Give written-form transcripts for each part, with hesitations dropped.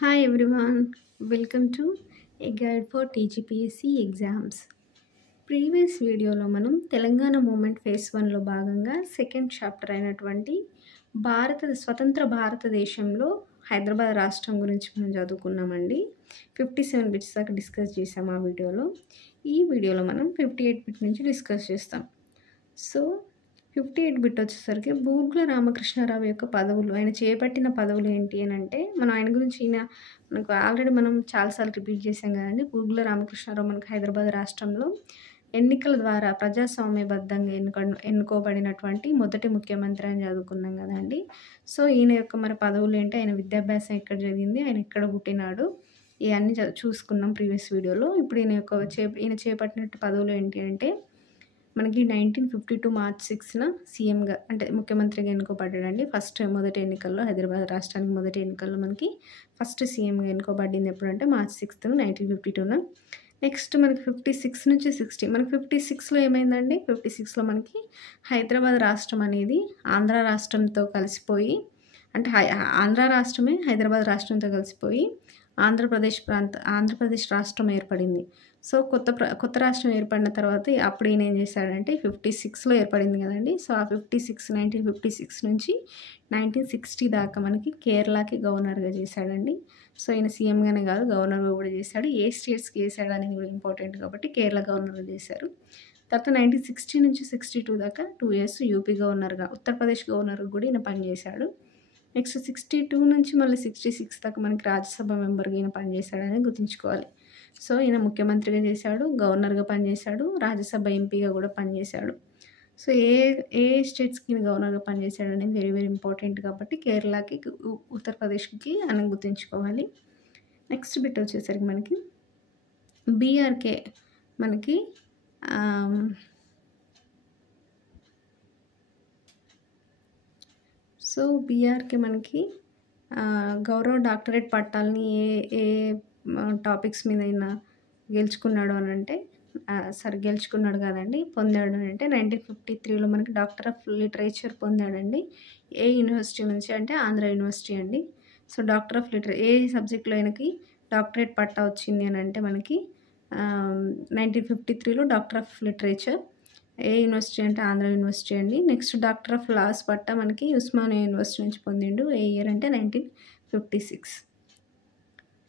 Hi everyone, welcome to a guide for TGPSC exams. Previous వీడియోలో మనం Telangana moment phase 1లో భాగంగా second chapter అయినటువంటి స్వతంత్ర భారతదేశంలో హైదరాబాద్ రాష్ట్రం గురించి మనం చదువుకున్నామండి. 57 బిట్స్ దాకా డిస్కస్ చేసాం ఆ వీడియోలో. ఈ వీడియోలో మనం 58 బిట్ నుంచి డిస్కస్ చేస్తాం. సో 58 బిట్ వచ్చేసరికి బూర్గుల రామకృష్ణారావు యొక్క పదవులు, ఆయన చేపట్టిన పదవులు ఏంటి అని అంటే, ఆయన గురించి మనకు ఆల్రెడీ మనం చాలాసార్లు రిపీట్ చేసాం కదండి. బూర్గుల రామకృష్ణారావు మనకు హైదరాబాద్ రాష్ట్రంలో ఎన్నికల ద్వారా ప్రజాస్వామ్యబద్ధంగా ఎన్నుకోబడినటువంటి మొదటి ముఖ్యమంత్రి అని చదువుకున్నాం కదండి. సో ఈయన యొక్క మరి పదవులు ఏంటి, ఆయన విద్యాభ్యాసం ఎక్కడ జరిగింది, ఆయన ఎక్కడ పుట్టినాడు, ఇవన్నీ చూసుకున్నాం ప్రీవియస్ వీడియోలో. ఇప్పుడు ఈయన చేపట్టిన పదవులు ఏంటి అంటే, మనకి 1952 మార్చ్ 6న సీఎంగా అంటే ముఖ్యమంత్రిగా ఎన్నుకోబడ్డాడండి. మొదటి ఎన్నికల్లో, హైదరాబాద్ రాష్ట్రానికి మొదటి ఎన్నికల్లో మనకి ఫస్ట్ సీఎంగా ఎన్నుకోబడింది ఎప్పుడంటే మార్చ్ 6న 1952న. నెక్స్ట్ మనకి 56 నుంచి 60, మనకి 56లో ఏమైందండి, 56లో మనకి హైదరాబాద్ రాష్ట్రం అనేది ఆంధ్ర రాష్ట్రంతో కలిసిపోయి, అంటే ఆంధ్ర రాష్ట్రమే హైదరాబాద్ రాష్ట్రంతో కలిసిపోయి ఆంధ్రప్రదేశ్ రాష్ట్రం ఏర్పడింది. సో కొత్త రాష్ట్రం ఏర్పడిన తర్వాత అప్పుడు ఈయన ఏం చేశాడంటే 56లో ఏర్పడింది కదండి. సో ఆ 1956 నుంచి 1960 దాకా మనకి కేరళకి గవర్నర్గా చేశాడండి. సో ఈయన సీఎంగానే కాదు, గవర్నర్గా కూడా చేశాడు. ఏ స్టేట్స్కి చేశాడు అనేది కూడా ఇంపార్టెంట్ కాబట్టి కేరళ గవర్నర్గా చేశారు. తర్వాత 1960 నుంచి 62 దాకా 2 years యూపీ గవర్నర్గా, ఉత్తరప్రదేశ్ గవర్నర్గా కూడా ఈయన పనిచేశాడు. నెక్స్ట్ 62 నుంచి మళ్ళీ 66 దాకా మనకి రాజ్యసభ మెంబర్గా ఈయన పనిచేశాడని గుర్తుంచుకోవాలి. సో ఈయన ముఖ్యమంత్రిగా చేశాడు, గవర్నర్గా పనిచేశాడు, రాజ్యసభ ఎంపీగా కూడా పనిచేశాడు. సో ఏ స్టేట్స్కి ఈయన గవర్నర్గా పనిచేశాడు అనేది వెరీ వెరీ ఇంపార్టెంట్ కాబట్టి కేరళకి, ఉత్తరప్రదేశ్కి అని గుర్తుంచుకోవాలి. నెక్స్ట్ బిట్ వచ్చేసరికి మనకి బీఆర్కే మనకి సో బీఆర్కే మనకి గౌరవ డాక్టరేట్ పట్టాలని ఏ టాపిక్స్ మీద అయినా గెలుచుకున్నాడు అని అంటే, గెలుచుకున్నాడు కాదండి, పొందాడు అని అంటే 1953లో మనకి డాక్టర్ ఆఫ్ లిటరేచర్ పొందాడండి. ఏ యూనివర్సిటీ నుంచి అంటే ఆంధ్ర యూనివర్సిటీ అండి. సో డాక్టర్ ఆఫ్ ఏ సబ్జెక్ట్లో ఆయనకి డాక్టరేట్ పట్టా వచ్చింది అని అంటే మనకి 1953లో డాక్టర్ ఆఫ్ లిటరేచర్. ఏ యూనివర్సిటీ అంటే ఆంధ్ర యూనివర్సిటీ అండి. నెక్స్ట్ డాక్టర్ ఆఫ్ లాస్ పట్టా మనకి ఉస్మానియా యూనివర్సిటీ నుంచి పొందిండు. ఏ ఇయర్ అంటే 1956.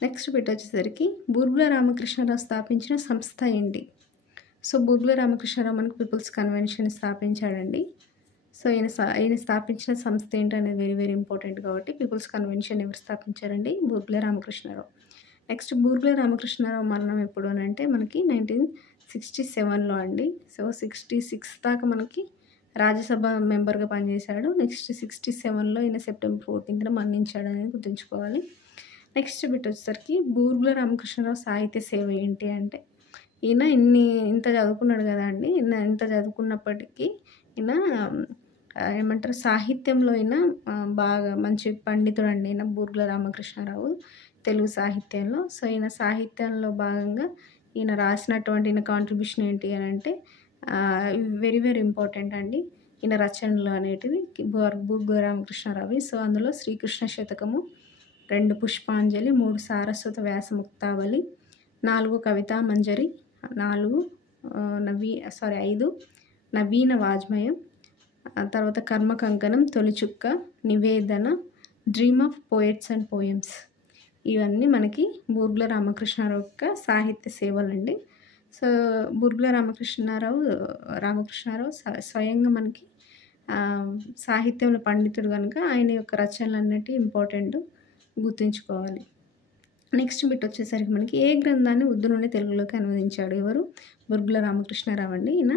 నెక్స్ట్ బిట్ వచ్చేసరికి బూర్గుల రామకృష్ణారావు స్థాపించిన సంస్థ ఏంటి? సో బూర్గుల రామకృష్ణారావు మనకు పీపుల్స్ కన్వెన్షన్ స్థాపించాడండి. సో ఈయన స్థాపించిన సంస్థ ఏంటనేది వెరీ వెరీ ఇంపార్టెంట్ కాబట్టి పీపుల్స్ కన్వెన్షన్ ఎవరు స్థాపించారండి? బూర్గుల రామకృష్ణారావు. నెక్స్ట్ బూర్గుల రామకృష్ణారావు మరణం ఎప్పుడు అని అంటే మనకి 1967లో అండి. సో 66 దాకా మనకి రాజ్యసభ మెంబర్గా పనిచేశాడు. నెక్స్ట్ 67లో ఈయన సెప్టెంబర్ 14న మరణించాడు అనేది గుర్తుంచుకోవాలి. నెక్స్ట్ బిట్ వచ్చేసరికి బూర్గుల రామకృష్ణారావు సాహిత్య సేవ ఏంటి అంటే, ఈయన ఇంత చదువుకున్నాడు కదా అండి. ఇంత చదువుకున్నప్పటికీ ఈయన ఏమంటారు, సాహిత్యంలో ఈయన బాగా మంచి పండితుడు అండి. ఈయన బూర్గుల రామకృష్ణారావు తెలుగు సాహిత్యంలో. సో ఈయన సాహిత్యంలో భాగంగా ఈయన రాసినటువంటి ఈయన కాంట్రిబ్యూషన్ ఏంటి అని అంటే వెరీ వెరీ ఇంపార్టెంట్ అండి. ఈయన రచనలు అనేటివి బూర్గుల రామకృష్ణారావు. సో అందులో శ్రీకృష్ణ శతకము, 2 పుష్పాంజలి, 3 సారస్వత వ్యాస ముక్తావళి, 4 కవితా మంజరి, 5 నవీన వాజ్మయం, తర్వాత కర్మ కంకణం, తొలి చుక్క, నివేదన, dream of poets and poems. ఇవన్నీ మనకి బూర్గుల రామకృష్ణారావు యొక్క సాహిత్య సేవలండి. సో బూర్గుల రామకృష్ణారావు స్వయంగా మనకి సాహిత్యంలో పండితుడు కనుక ఆయన యొక్క రచనలు అన్నిటి ఇంపార్టెంట్, గుర్తుంచుకోవాలి. నెక్స్ట్ బిట్ వచ్చేసరికి మనకి ఏ గ్రంథాన్ని ఉర్దూ నుండి తెలుగులోకి అనువదించాడు? ఎవరు? బూర్గుల రామకృష్ణారావు అండి. ఈయన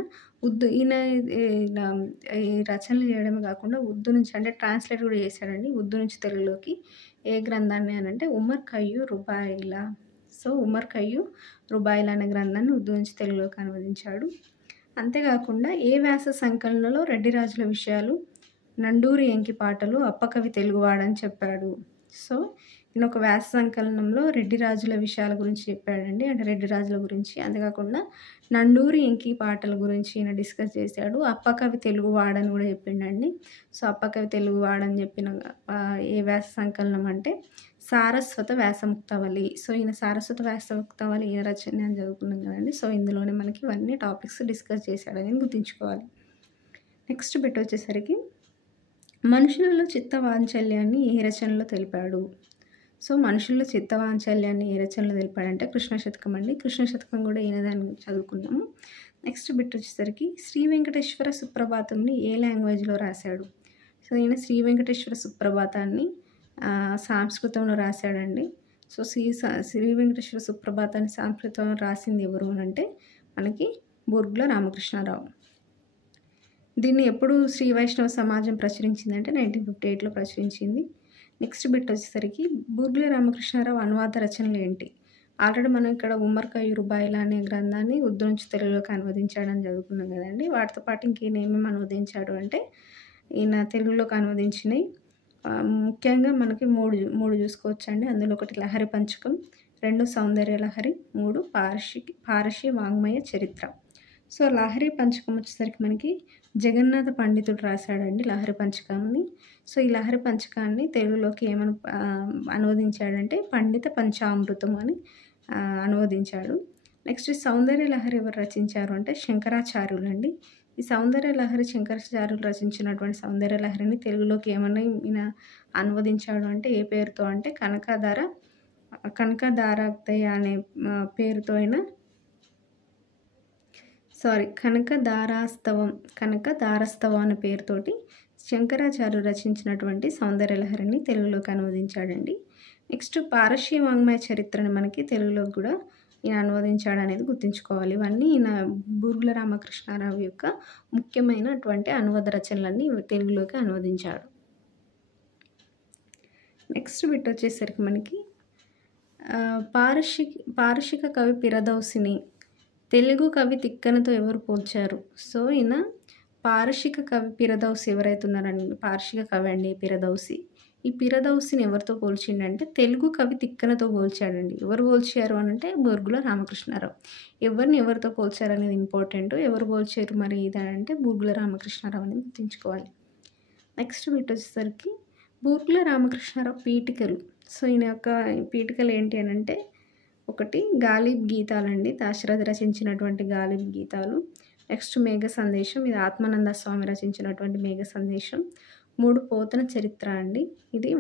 ఈ రచనలు చేయడమే కాకుండా ఉర్దూ నుంచి అంటే ట్రాన్స్లేట్ కూడా చేశాడండి ఉర్దూ నుంచి తెలుగులోకి. ఏ గ్రంథాన్ని అని అంటే ఉమర్ ఖయ్యూ రుబాయిలా. సో ఉమర్ ఖయ్యూ రుబాయిలా అనే గ్రంథాన్ని ఉర్దూ నుంచి తెలుగులోకి అనువదించాడు. అంతేకాకుండా ఏ వ్యాస సంకలనంలో రెడ్డి రాజుల విషయాలు, నండూరి ఎంకి పాటలు, అప్పకవి తెలుగువాడని చెప్పాడు? సో ఈయన ఒక వ్యాస సంకలనంలో రెడ్డి రాజుల విషయాల గురించి చెప్పాడండి. అంటే రెడ్డి రాజుల గురించి. అంతేకాకుండా నండూరి ఎంకి పాటల గురించి ఈయన డిస్కస్ చేశాడు. అప్పకవి తెలుగువాడని కూడా చెప్పిండండి. సో, అప్పకవి తెలుగువాడని చెప్పిన ఏ వ్యాస సంకలనం అంటే సారస్వత వ్యాసముక్తావళి. సో, ఈయన సారస్వత వ్యాసముక్తావళి ఈయన రచన అని చదువుకున్నాం కదండి. సో, ఇందులోనే మనకి ఇవన్నీ టాపిక్స్ డిస్కస్ చేశాడని గుర్తుంచుకోవాలి. నెక్స్ట్ బిట్ వచ్చేసరికి మనుషులలో చిత్తవాంఛల్యాన్ని ఏ రచనలో తెలిపాడు? సో, మనుషుల్లో చిత్తవాంఛల్యాన్ని ఏ రచనలో తెలిపాడంటే కృష్ణ శతకం అండి. కృష్ణ శతకం కూడా ఈయనదాన్ని చదువుకున్నాము. నెక్స్ట్ బిట్ వచ్చేసరికి శ్రీ వెంకటేశ్వర సుప్రభాతంని ఏ లాంగ్వేజ్లో రాశాడు? సో, ఈయన శ్రీ వెంకటేశ్వర సుప్రభాతాన్ని సంస్కృతంలో రాశాడండి. సో, శ్రీ వెంకటేశ్వర సుప్రభాతాన్ని సంస్కృతంలో రాసింది ఎవరు అని అంటే మనకి బూర్గుల రామకృష్ణారావు. దీన్ని ఎప్పుడు శ్రీ వైష్ణవ సమాజం ప్రచురించిందంటే 1958లో ప్రచురించింది. నెక్స్ట్ బిట్ వచ్చేసరికి బూర్గుల రామకృష్ణారావు అనువాద రచనలు ఏంటి? ఆల్రెడీ మనం ఇక్కడ ఉమ్మర్ కయూరుబాయిలా అనే గ్రంథాన్ని ఉర్దూ నుంచి తెలుగులోకి అనువదించాడని చదువుకున్నాం కదండి. వాటితో పాటు ఇంకేం ఏమేమి అనువదించాడు అంటే ఈయన తెలుగులోకి అనువదించినవి ముఖ్యంగా మనకి మూడు చూసుకోవచ్చండి. అందులో ఒకటి లహరి పంచకం, 2 సౌందర్య లహరి, 3 పారశి వాంగ్మయ చరిత్ర. సో, లహరి పంచకం వచ్చేసరికి మనకి జగన్నాథ పండితుడు రాశాడండి లహరి పంచకాన్ని. సో, ఈ లహరి పంచకాన్ని తెలుగులోకి ఏమని అనువదించాడంటే పండిత పంచామృతం అని అనువదించాడు. నెక్స్ట్ సౌందర్య లహరి ఎవరు రచించారు అంటే శంకరాచార్యులు అండి. ఈ సౌందర్య లహరి శంకరాచార్యులు రచించినటువంటి సౌందర్య లహరిని తెలుగులోకి ఏమని ఈయన అనువదించాడు అంటే ఏ పేరుతో అంటే కనకదారాబ్దయ అనే పేరుతో అయినా కనకదారస్తవం అనే పేరుతోటి శంకరాచార్యులు రచించినటువంటి సౌందర్యలహరిని తెలుగులోకి అనువదించాడండి. నెక్స్ట్ పారశీ వాంగ్మయ చరిత్రని మనకి తెలుగులోకి కూడా ఈయన అనువదించాడు అనేది గుర్తుంచుకోవాలి. ఇవన్నీ ఈయన బూర్గుల రామకృష్ణారావు యొక్క ముఖ్యమైనటువంటి అనువాద రచనలన్నీ తెలుగులోకి అనువదించాడు. నెక్స్ట్ బిట్ వచ్చేసరికి మనకి పారశిక కవి పిరదౌసిని తెలుగు కవి తిక్కనతో ఎవరు పోల్చారు? సో, ఈయన పారశిక కవి పిరదౌసి ఎవరైతే ఉన్నారండి పారశిక కవి అండి పిరదౌసి. ఈ పిరదౌసిని ఎవరితో పోల్చిండంటే తెలుగు కవి తిక్కనతో పోల్చాడండి. ఎవరు పోల్చారు అని అంటే బూర్గుల రామకృష్ణారావు. ఎవరితో పోల్చారు అనేది ఇంపార్టెంట్. ఎవరు పోల్చారు మరి ఇదంటే బూర్గుల రామకృష్ణారావు అనేది గుర్తుంచుకోవాలి. నెక్స్ట్ బిట్ వచ్చేసరికి బూర్గుల రామకృష్ణారావు పీఠికలు. సో, ఈయన యొక్క పీఠికలు ఏంటి అని అంటే ఒకటి గాలిబ్ గీతాలండి, దాశరథి రచించినటువంటి గాలిబ్ గీతాలు. నెక్స్ట్ మేఘ సందేశం, ఇది ఆత్మానంద స్వామి రచించినటువంటి మేఘ సందేశం. 3 పోతన చరిత్ర అండి, ఇది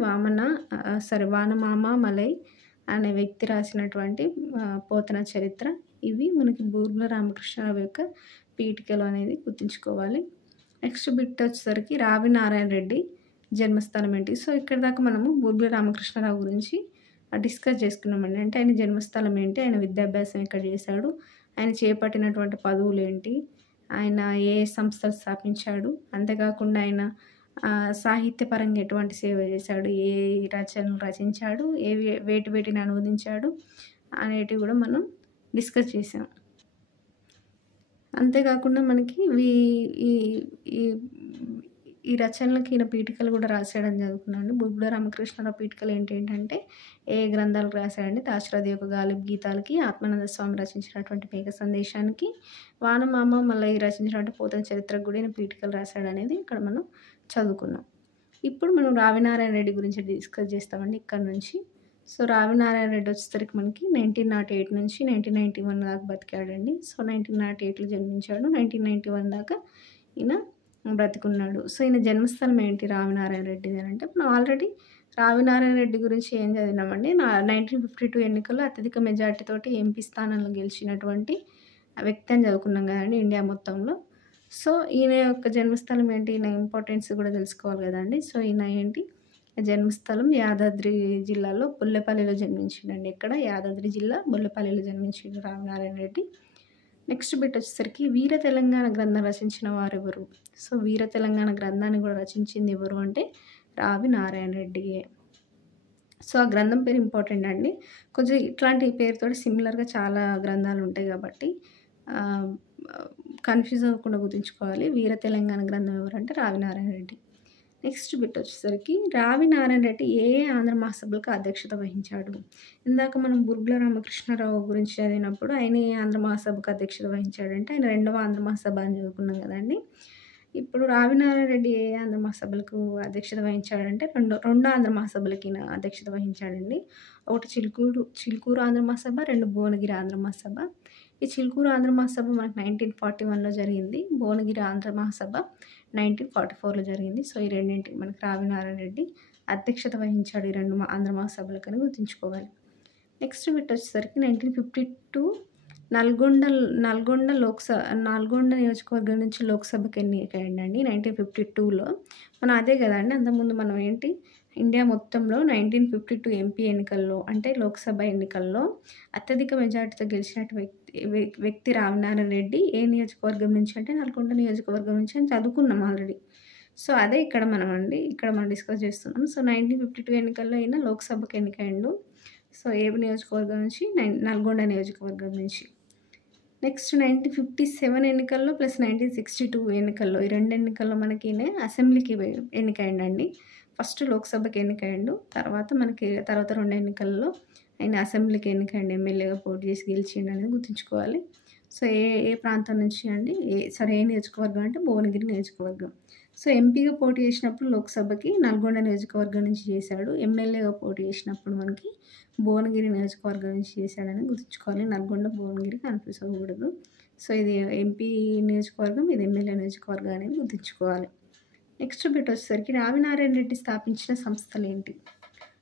వానమామ మలై అనే వ్యక్తి రాసినటువంటి పోతన చరిత్ర. ఇవి మనకి బూర్గుల రామకృష్ణారావు యొక్క పీఠికలు అనేది గుర్తుంచుకోవాలి. నెక్స్ట్ బిట్ వచ్చేసరికి రావి నారాయణ రెడ్డి జన్మస్థలం ఏంటి? సో, ఇక్కడ దాకా మనము బూర్గుల రామకృష్ణారావు గురించి డిస్కస్ చేసుకున్నామండి. అంటే ఆయన జన్మస్థలం ఏంటి, ఆయన విద్యాభ్యాసం ఎక్కడ చేశాడు, ఆయన చేపట్టినటువంటి పదవులు ఏంటి, ఆయన ఏ సంస్థలు స్థాపించాడు, అంతేకాకుండా ఆయన సాహిత్యపరంగా ఎటువంటి సేవ చేశాడు, ఏ రచనలు రచించాడు, వేటిని అనువదించాడు అనేటివి కూడా మనం డిస్కస్ చేసాం. అంతేకాకుండా మనకి ఈ రచనలకి ఈయన పీఠికలు కూడా రాశాడని చదువుకున్నాను. బూర్గుల రామకృష్ణారావు పీఠికలు ఏంటంటే ఏ గ్రంథాలకు రాశాడంటే దాశరథి యొక్క గాలిబ్ గీతాలకి, ఆత్మానంద స్వామి రచించినటువంటి మేఘ సందేశానికి, వానమామ మలై రచించినటువంటి పోతన చరిత్రకు కూడా ఈయన పీఠికలు రాశాడనేది ఇక్కడ మనం చదువుకున్నాం. ఇప్పుడు మనం రావినారాయణ రెడ్డి గురించి డిస్కస్ చేస్తామండి ఇక్కడ నుంచి. సో, రావినారాయణ రెడ్డి వచ్చేసరికి మనకి 1908 నుంచి 1991 దాకా బతికాడండి. సో, 1908లో జన్మించాడు, 1991 దాకా ఈయన బ్రతికున్నాడు. సో, ఈయన జన్మస్థలం ఏంటి రావినారాయణ రెడ్డి అని అంటే మనం ఆల్రెడీ రావినారాయణ రెడ్డి గురించి ఏం చదివినామండి. 1952 ఎన్నికల్లో అత్యధిక మెజార్టీతోటి ఎంపీ స్థానంలో గెలిచినటువంటి వ్యక్తి అని చదువుకున్నాం కదండి ఇండియా మొత్తంలో. సో, ఈయన యొక్క జన్మస్థలం ఏంటి, ఈయన ఇంపార్టెన్స్ కూడా తెలుసుకోవాలి కదండి. సో, ఈయన ఏంటి జన్మస్థలం యాదాద్రి జిల్లాలో బొల్లెపల్లిలో జన్మించిండండి. ఇక్కడ యాదాద్రి జిల్లా బొల్లెపల్లిలో జన్మించిండు రావినారాయణ రెడ్డి. నెక్స్ట్ బిట్ వచ్చేసరికి వీర తెలంగాణ గ్రంథం రచించిన వారెవరు? సో, వీర తెలంగాణ గ్రంథాన్ని కూడా రచించింది ఎవరు అంటే రావి నారాయణ రెడ్డియే. సో, ఆ గ్రంథం పేరు ఇంపార్టెంట్ అండి. కొంచెం ఇట్లాంటి పేరుతో సిమిలర్గా చాలా గ్రంథాలు ఉంటాయి కాబట్టి కన్ఫ్యూజ్ అవ్వకుండా గుర్తుంచుకోవాలి. వీర తెలంగాణ గ్రంథం ఎవరంటే రావి నారాయణ రెడ్డి. నెక్స్ట్ బిట్ వచ్చేసరికి రావి నారాయణ రెడ్డి ఏ ఆంధ్ర మహాసభలకు అధ్యక్షత వహించాడు? ఇందాక మనం బుర్గుల రామకృష్ణారావు గురించి చదివినప్పుడు ఆయన ఏ ఆంధ్ర మహాసభకు అధ్యక్షత వహించాడంటే ఆయన 2వ ఆంధ్ర మహాసభ అని చదువుకున్నాం కదండి. ఇప్పుడు రావి నారాయణ రెడ్డి ఏ ఆంధ్ర మహాసభలకు అధ్యక్షత వహించాడంటే రెండు ఆంధ్ర మహాసభలకి ఈయన అధ్యక్షత వహించాడండి. ఒకటి చిలుకూరు ఆంధ్ర మహాసభ, 2 భువనగిరి ఆంధ్ర మహాసభ. ఈ చిలుకూరు ఆంధ్ర మహాసభ మనకు 1941లో జరిగింది. భువనగిరి ఆంధ్ర మహాసభ 1944లో జరిగింది. సో ఈ రెండింటికి మనకు రావి నారాయణ రెడ్డి అధ్యక్షత వహించాడు. ఈ 2 ఆంధ్ర మహాసభలకని గుర్తుంచుకోవాలి. నెక్స్ట్ బిట్ వచ్చేసరికి 1952 నల్గొండ నియోజకవర్గం నుంచి లోక్సభకి ఎన్నికయ్యాడండి 1952లో. మనం అదే కదండి అంతకుముందు మనం ఏంటి ఇండియా మొత్తంలో 1952 ఎంపీ ఎన్నికల్లో అంటే లోక్సభ ఎన్నికల్లో అత్యధిక మెజార్టీతో గెలిచిన వ్యక్తి రామనారాయణ రెడ్డి ఏ నియోజకవర్గం నుంచి అంటే నల్గొండ నియోజకవర్గం నుంచి అని చదువుకున్నాం ఆల్రెడీ. సో అదే ఇక్కడ మనం డిస్కస్ చేస్తున్నాం. సో 1952 ఎన్నికల్లో అయినా లోక్సభకి ఎన్నికయ్యాడు. సో ఏ నియోజకవర్గం నుంచి? నల్గొండ నియోజకవర్గం నుంచి. నెక్స్ట్ 1957 ఎన్నికల్లో ప్లస్ 1962 ఎన్నికల్లో ఈ 2 ఎన్నికల్లో మనకి అసెంబ్లీకి ఎన్నికయ్యండి. ఫస్ట్ లోక్సభకి ఎన్నికయ్యాడు. తర్వాత 2 ఎన్నికల్లో ఆయన అసెంబ్లీకి ఎన్నికయ్యండి. ఎమ్మెల్యేగా పోటీ చేసి గెలిచిండు అనేది గుర్తుంచుకోవాలి. సో ఏ ప్రాంతం నుంచి అండి? ఏ నియోజకవర్గం అంటే భువనగిరి నియోజకవర్గం. సో ఎంపీగా పోటీ చేసినప్పుడు లోక్సభకి నల్గొండ నియోజకవర్గం నుంచి చేశాడు. ఎమ్మెల్యేగా పోటీ చేసినప్పుడు మనకి భువనగిరి నియోజకవర్గం నుంచి చేశాడని గుర్తుంచుకోవాలి. నల్గొండ భువనగిరి కన్ఫ్యూజ్ అవ్వకూడదు. సో ఇది ఎంపీ నియోజకవర్గం, ఇది ఎమ్మెల్యే నియోజకవర్గం అనేది గుర్తుంచుకోవాలి. నెక్స్ట్ బిట్ వచ్చేసరికి రావి నారాయణ రెడ్డి స్థాపించిన సంస్థలు ఏంటి?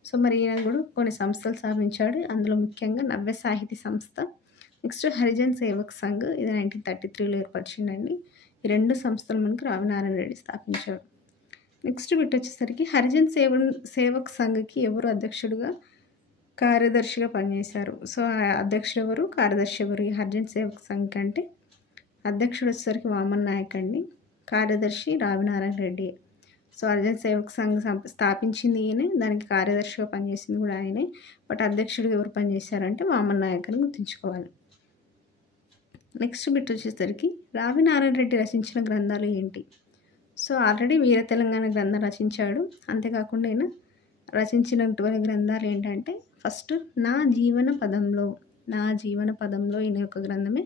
సో మరి ఈయన కూడా కొన్ని సంస్థలు స్థాపించాడు. అందులో ముఖ్యంగా నవ్య సాహితీ సంస్థ, నెక్స్ట్ హరిజన్ సేవక్ సంఘ్, ఇది 1933లో ఏర్పరిచిండండి. ఈ 2 సంస్థలు మనకు రావి నారాయణ రెడ్డి స్థాపించాడు. నెక్స్ట్ బిట్ వచ్చేసరికి హరిజన్ సేవక్ సంఘ్కి ఎవరు అధ్యక్షుడుగా కార్యదర్శిగా పనిచేశారు? సో అధ్యక్షుడు ఎవరు, కార్యదర్శి ఎవరు? ఈ హరిజన్ సేవక్ సంఘ్ అంటే అధ్యక్షుడు వచ్చేసరికి వామన్ నాయక్ అండి, కార్యదర్శి రావి నారాయణ రెడ్డి. సో హరిజన్ సేవక్ సంఘ్ స్థాపించింది ఈయనే, దానికి కార్యదర్శిగా పనిచేసింది కూడా ఆయనే. బట్ అధ్యక్షుడిగా ఎవరు పనిచేశారంటే వామన్ నాయక్ అని గుర్తుంచుకోవాలి. నెక్స్ట్ బిట్ వచ్చేసరికి రావి నారాయణ రెడ్డి రచించిన గ్రంథాలు ఏంటి? సో ఆల్రెడీ వీర తెలంగాణ గ్రంథం రచించాడు. అంతేకాకుండా ఈయన రచించినటువంటి గ్రంథాలు ఏంటంటే ఫస్ట్ నా జీవన పదంలో ఈయన యొక్క గ్రంథమే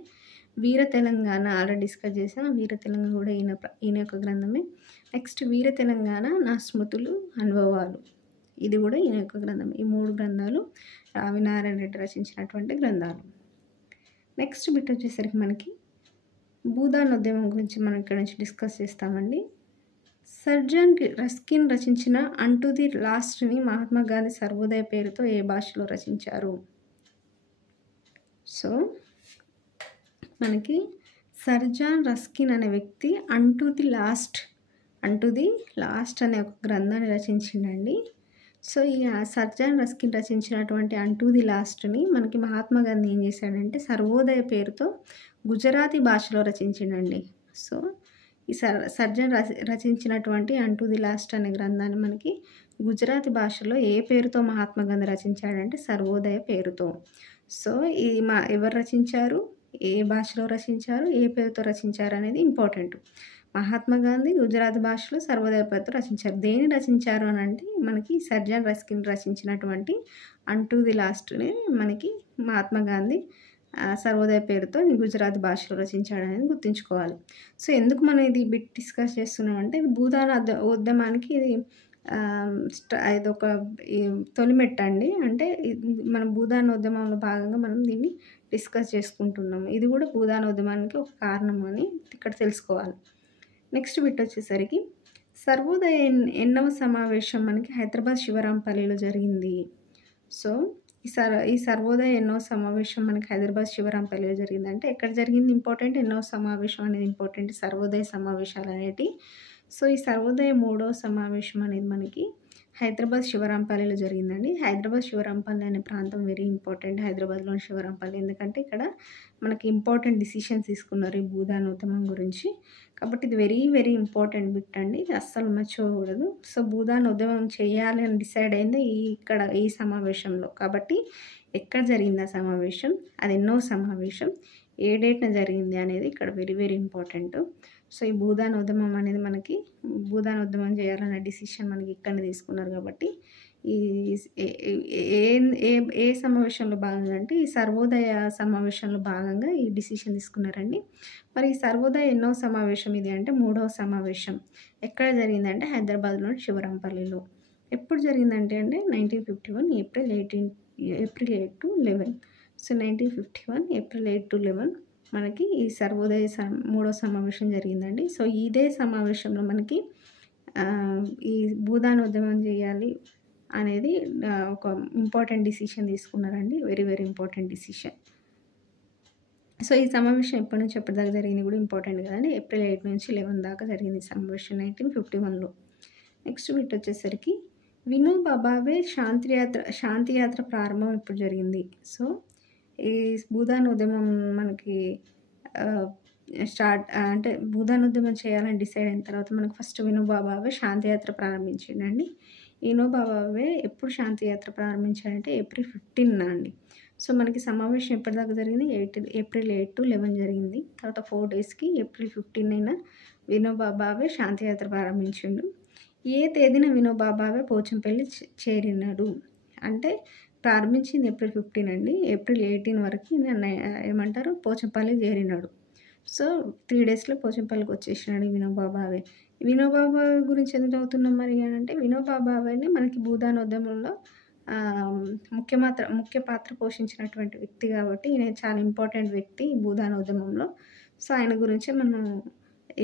వీర తెలంగాణ. ఆల్రెడీ డిస్కస్ చేసాం. వీర తెలంగాణ కూడా ఈయన యొక్క గ్రంథమే. నెక్స్ట్ వీర తెలంగాణ, నా స్మృతులు, అనుభవాలు, ఇది కూడా ఈయన యొక్క గ్రంథం. ఈ 3 గ్రంథాలు రావి నారాయణ రెడ్డి రచించినటువంటి గ్రంథాలు. నెక్స్ట్ బిట్ వచ్చేసరికి మనకి భూదాన్ ఉద్యమం గురించి మనం ఇక్కడ నుంచి డిస్కస్ చేస్తామండి. సర్జన్ రస్కిన్ రచించిన అంటూ ది లాస్ట్ని మహాత్మా గాంధీ సర్వోదయ పేరుతో ఏ భాషలో రచించారు? సో మనకి సర్జన్ రస్కిన్ అనే వ్యక్తి అంటూ ది లాస్ట్ అనే ఒక గ్రంథాన్ని రచించిండండి. సో ఈ సర్జన్ రస్కిన్ రచించినటువంటి అంటూ ది లాస్ట్ని మనకి మహాత్మా గాంధీ ఏం చేశాడంటే సర్వోదయ పేరుతో గుజరాతీ భాషలో రచించిండండి. సో ఈ సర్జన్ రచించినటువంటి అంటూ ది లాస్ట్ అనే గ్రంథాన్ని మనకి గుజరాతీ భాషలో ఏ పేరుతో మహాత్మా గాంధీ రచించాడంటే సర్వోదయ పేరుతో. సో ఇది ఎవరు రచించారు, ఏ భాషలో రచించారు, ఏ పేరుతో రచించారు అనేది ఇంపార్టెంట్. మహాత్మా గాంధీ గుజరాతీ భాషలో సర్వోదయ పేరుతో రచించారు. దేని రచించారు అని అంటే మనకి సర్జన్ రస్కిన్ రచించినటువంటి అంటూ ది లాస్ట్ని మనకి మహాత్మా గాంధీ సర్వోదయ పేరుతో గుజరాతీ భాషలో రచించాడనేది గుర్తుంచుకోవాలి. సో ఎందుకు మనం ఇది బిట్ డిస్కస్ చేస్తున్నామంటే ఇది భూదాన ఉద్యమానికి ఇది ఒక తొలిమెట్టు అండి. అంటే మన భూదాన ఉద్యమంలో భాగంగా మనం దీన్ని డిస్కస్ చేసుకుంటున్నాము. ఇది కూడా భూదాన ఉద్యమానికి ఒక కారణం అని ఇక్కడ తెలుసుకోవాలి. నెక్స్ట్ బిట్ వచ్చేసరికి సర్వోదయ ఎన్నవ సమావేశం మనకి హైదరాబాద్ శివరాంపల్లిలో జరిగింది. సో ఈ సర్వోదయ ఎన్నో సమావేశం మనకి హైదరాబాద్ శివరాంపల్లిలో జరిగింది. అంటే ఎక్కడ జరిగింది ఇంపార్టెంట్, ఎన్నో సమావేశం అనేది ఇంపార్టెంట్, సర్వోదయ సమావేశాలు అనేటివి. సో ఈ సర్వోదయ 3వ సమావేశం అనేది మనకి హైదరాబాద్ శివరాంపల్లిలో జరిగిందండి. హైదరాబాద్ శివరాంపల్లి అనే ప్రాంతం వెరీ ఇంపార్టెంట్, హైదరాబాద్లోని శివరాంపల్లి. ఎందుకంటే ఇక్కడ మనకి ఇంపార్టెంట్ డిసిషన్స్ తీసుకున్నారు ఈ భూదాన ఉద్యమం గురించి. కాబట్టి ఇది వెరీ వెరీ ఇంపార్టెంట్ బిట్ అండి, ఇది అస్సలు మర్చిపోకూడదు. సో భూదాన ఉద్యమం చేయాలి అని డిసైడ్ అయింది ఈ సమావేశంలో. కాబట్టి ఎక్కడ జరిగింది ఆ సమావేశం, అది ఎన్నో సమావేశం, ఏ డేట్న జరిగింది అనేది ఇక్కడ వెరీ వెరీ ఇంపార్టెంట్. సో ఈ భూదాన ఉద్యమం అనేది మనకి భూదాన ఉద్యమం చేయాలనే డిసిషన్ మనకి ఇక్కడనే తీసుకున్నారు కాబట్టి ఈ ఏ సమావేశంలో భాగంగా అంటే ఈ సర్వోదయ సమావేశంలో భాగంగా ఈ డిసిషన్ తీసుకున్నారండి. మరి ఈ సర్వోదయ ఎన్నో సమావేశం ఇది అంటే 3వ సమావేశం. ఎక్కడ జరిగిందంటే హైదరాబాద్లోని శివరాంపల్లిలో. ఎప్పుడు జరిగిందంటే అండి 1951 April 8 to 11. So 1951 April 8 to 11 మనకి ఈ సర్వోదయ 3వ సమావేశం జరిగిందండి. సో ఇదే సమావేశంలో మనకి ఈ భూదాన ఉద్యమం చేయాలి అనేది ఒక ఇంపార్టెంట్ డిసిషన్ తీసుకున్నారండి. Very very important decision. So ఈ సమావేశం ఎప్పటి నుంచి ఎప్పటిదాకా జరిగింది కూడా ఇంపార్టెంట్ కదండి. ఏప్రిల్ 8 నుంచి 11 దాకా జరిగింది ఈ సమావేశం 1951లో. నెక్స్ట్ బిట్ వచ్చేసరికి వినోబా భావే శాంతియాత్ర ప్రారంభం ఎప్పుడు జరిగింది. సో ఈ భూదాన ఉద్యమం మనకి అంటే భూదాన ఉద్యమం చేయాలని డిసైడ్ అయిన తర్వాత మనకు ఫస్ట్ వినోబా భావే శాంతియాత్ర ప్రారంభించిండండి. వినోబా భావే ఎప్పుడు శాంతియాత్ర ప్రారంభించాడంటే ఏప్రిల్ 15 అండి. సో మనకి సమావేశం ఎప్పటిదాకా జరిగింది ఏప్రిల్ 8 to 11 జరిగింది. తర్వాత 4 డేస్కి ఏప్రిల్ 15 వినోబా భావే శాంతియాత్ర ప్రారంభించిండు. ఏ తేదీన వినోబా భావే పోచంపల్లి చేరినాడు అంటే ప్రారంభించింది ఏప్రిల్ 15 అండి. ఏప్రిల్ 18 వరకు ఏమంటారు పోచంపల్లి చేరినాడు. సో 3 డేస్లో పోచంపల్లికి వచ్చేసినాడు వినోబా భావే. వినోబా భావే గురించి ఎందుకు చదువుతున్నాం మరి అంటే వినోబా భావేని మనకి భూదాన ఉద్యమంలో ముఖ్య పాత్ర పోషించినటువంటి వ్యక్తి కాబట్టి ఈయన చాలా ఇంపార్టెంట్ వ్యక్తి భూదాన ఉద్యమంలో. సో ఆయన గురించే మనం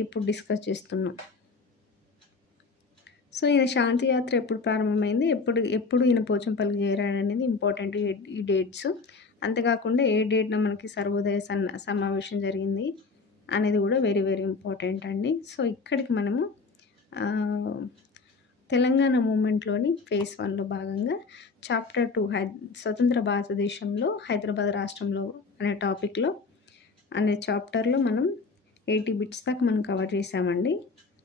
ఇప్పుడు డిస్కస్ చేస్తున్నాం. సో ఈయన శాంతియాత్ర ఎప్పుడు ప్రారంభమైంది, ఎప్పుడు ఈయన పోచంపల్లికి చేరాడు అనేది ఇంపార్టెంట్ ఈ డేట్స్. అంతేకాకుండా ఏ డేట్న మనకి సర్వోదయ సమావేశం జరిగింది అనేది కూడా వెరీ వెరీ ఇంపార్టెంట్ అండి. సో ఇక్కడికి మనము తెలంగాణ మూమెంట్లోని phase 1లో భాగంగా చాప్టర్ 2 స్వతంత్ర భారతదేశంలో హైదరాబాద్ రాష్ట్రంలో అనే చాప్టర్లో మనం 80 బిట్స్ దాకా మనం కవర్ చేసామండి.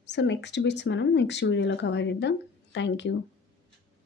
సో నెక్స్ట్ బిట్స్ మనం నెక్స్ట్ వీడియోలో కవర్ చేద్దాం. Thank you.